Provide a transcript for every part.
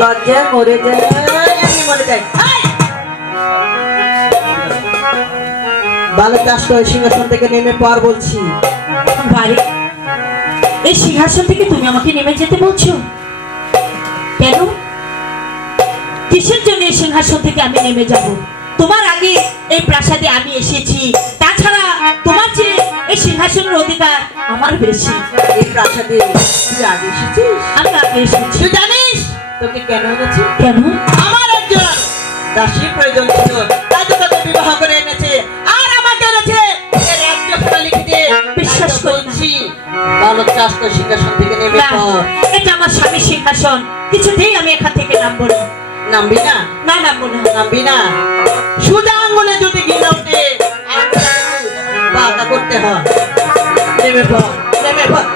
লজ্জায় মরে যায় আমি মরে যাই। সিংহাসন থেকে নেমে পর বলছি এই সিংহাসন থেকে তুমি আমাকে নেমে যেতে বলছো? কেন? কিসের জন্য এই সিংহাসন থেকে আমি নেমে যাব? তোমার আগে এই প্রাসাদে আমি এসেছি তাছাড়া তোমার যে এই সিংহাসনের অধিকার আমার বেশি। এই প্রাসাদে তুই আগে এসেছিস? আমি আগে এসেছি। তুই জানিস? তোকে কেন এনেছি? কেন? সিংহাসন থেকে নেমে পড়। এটা আমার স্বামীর সিংহাসন। কিছুতেই আমি এখান থেকে নামবো না। নামবি না? না নামবো না। নামবি না? সুদা আঙ্গুলে যদি গিলে ওঠে বাঁকা করতে হয়। নেমে পড় নেমে পড়।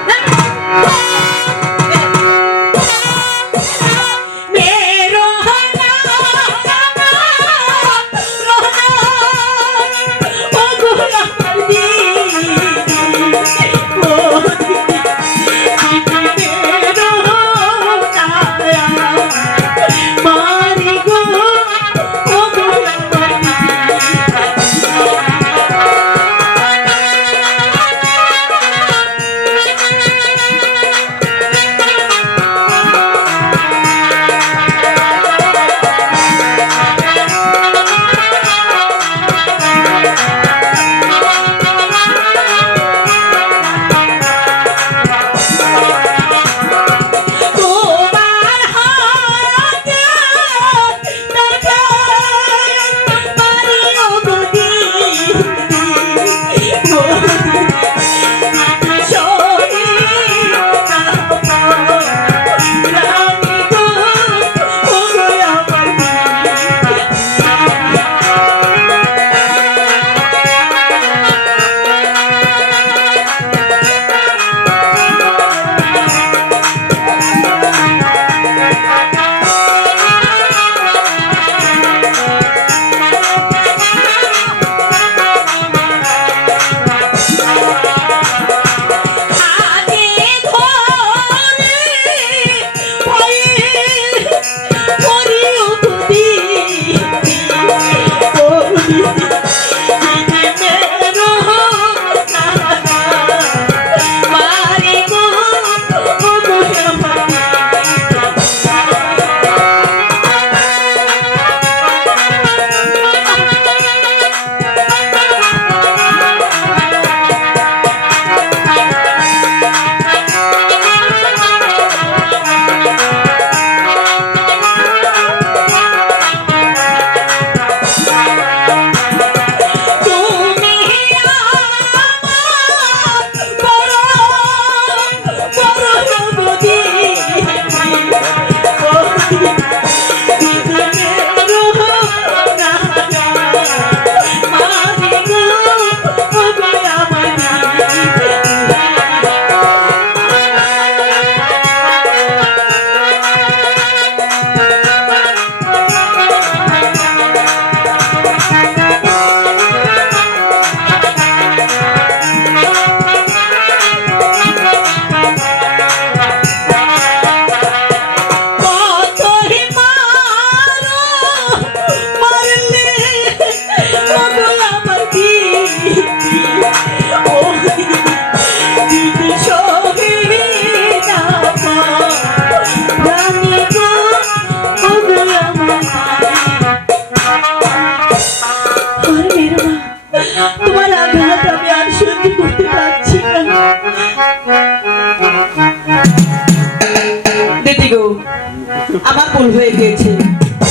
আমার ভুল হয়ে গিয়েছে।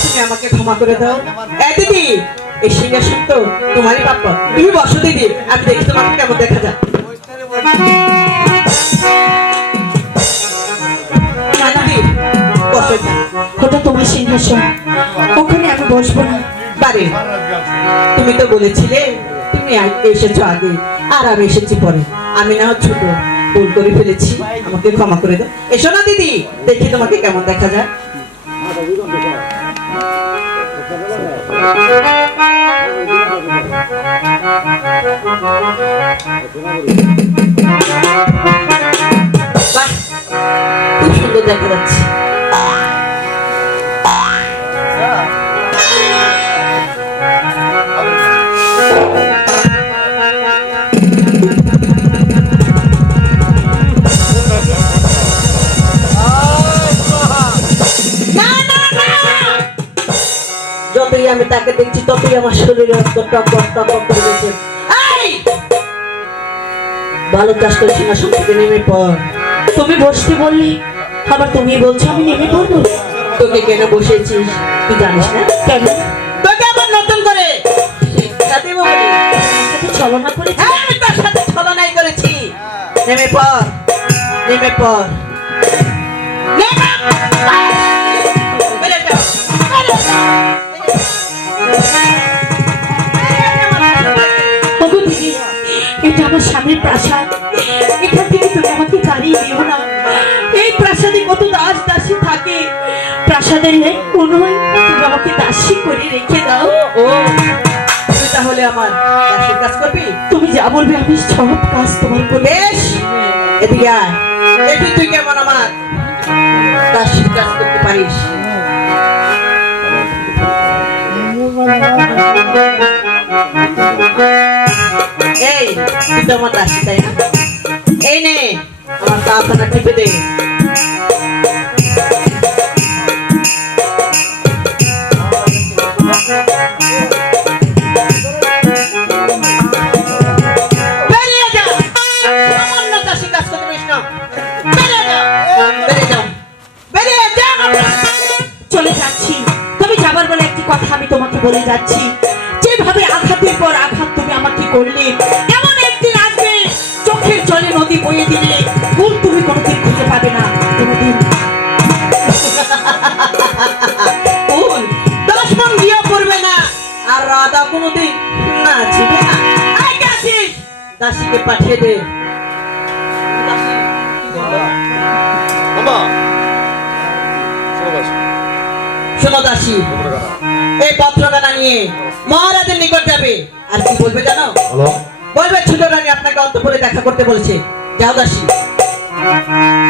তুমি আমাকে ক্ষমা করে দাও। এ দিদি এই সিংহাসন তো তোমারই প্রাপ্য। তুমি বসো দিদি আমি দেখি তোমাকে কেমন দেখা যায়। না, দিদি, বসো। এখানে। ওটা তোমার সিংহাসন। ওখানে আমি বসবো না। পারে তুমি তো বলেছিলে তুমি এসেছ আগে আর আমি এসেছি পরে। আমি না ছোট ভুল করে ফেলেছি। আমাকে ক্ষমা করে দাও। এসো না দিদি দেখি তোমাকে কেমন দেখা যায়। বাহ খুব সুন্দর দেখা যাচ্ছে। তাকে দেখছি ততই আমার শরীরে রক্ত টক টক টক টক করে গেছে ভালো চাষ করে সিংহাসন থেকে নেমে পড়। তুমি বসতে বললে আবার তুমি বলছো আমি নেমে পড়ব। তোকে কেন বসেছিস? তুই জানিস না? কেন? তোকে আবার নতুন করে? ছলনা হ্যাঁ আমি তার সাথে ছলনাই করেছি। নেমে পড় নেমে পড়। স্বামীর প্রাসাদ। এখান থেকে তুমি আমাকে গাড়িয়ে দিও না। এই প্রাসাদে কত দাস দাসী থাকে। প্রাসাদের এক। কোনোই তুমি আমাকে দাসী করে রেখে দাও। ও তুই তাহলে আমার দাসের কাজ করবি? তুমি যা বলবে আমি সব কাজ তোমার করবে। বেশ। এদিকে আয়। দেখি তুই কেমন আমার দাসের কাজ করতে পারিস? এই তুই দাসী তাই না? এই নে, আমার কাপড়টা টিপে দে। চলে যাচ্ছি। তুমি যাবার বলে একটি কথা আমি তোমাকে বলে যাচ্ছি। দিলে ভুল তুমি কোনোদিন খুঁজে পাবে না কোনোদিন। ফুল দশ মন গিয়ে পড়বে না আর রাধা কোনোদিন না ছিবে না। আয় কে আছিস দাসীকে পাঠিয়ে দে। দাসী, কি বলল? বাবা শোনো দাসী এই পত্রখানা নিয়ে মহারাজের নিকট যাবে। আর কি বলবে জানো? বলবে ছোট রানী আপনাকে অন্তপুরে দেখা করতে বলেছে। H da X.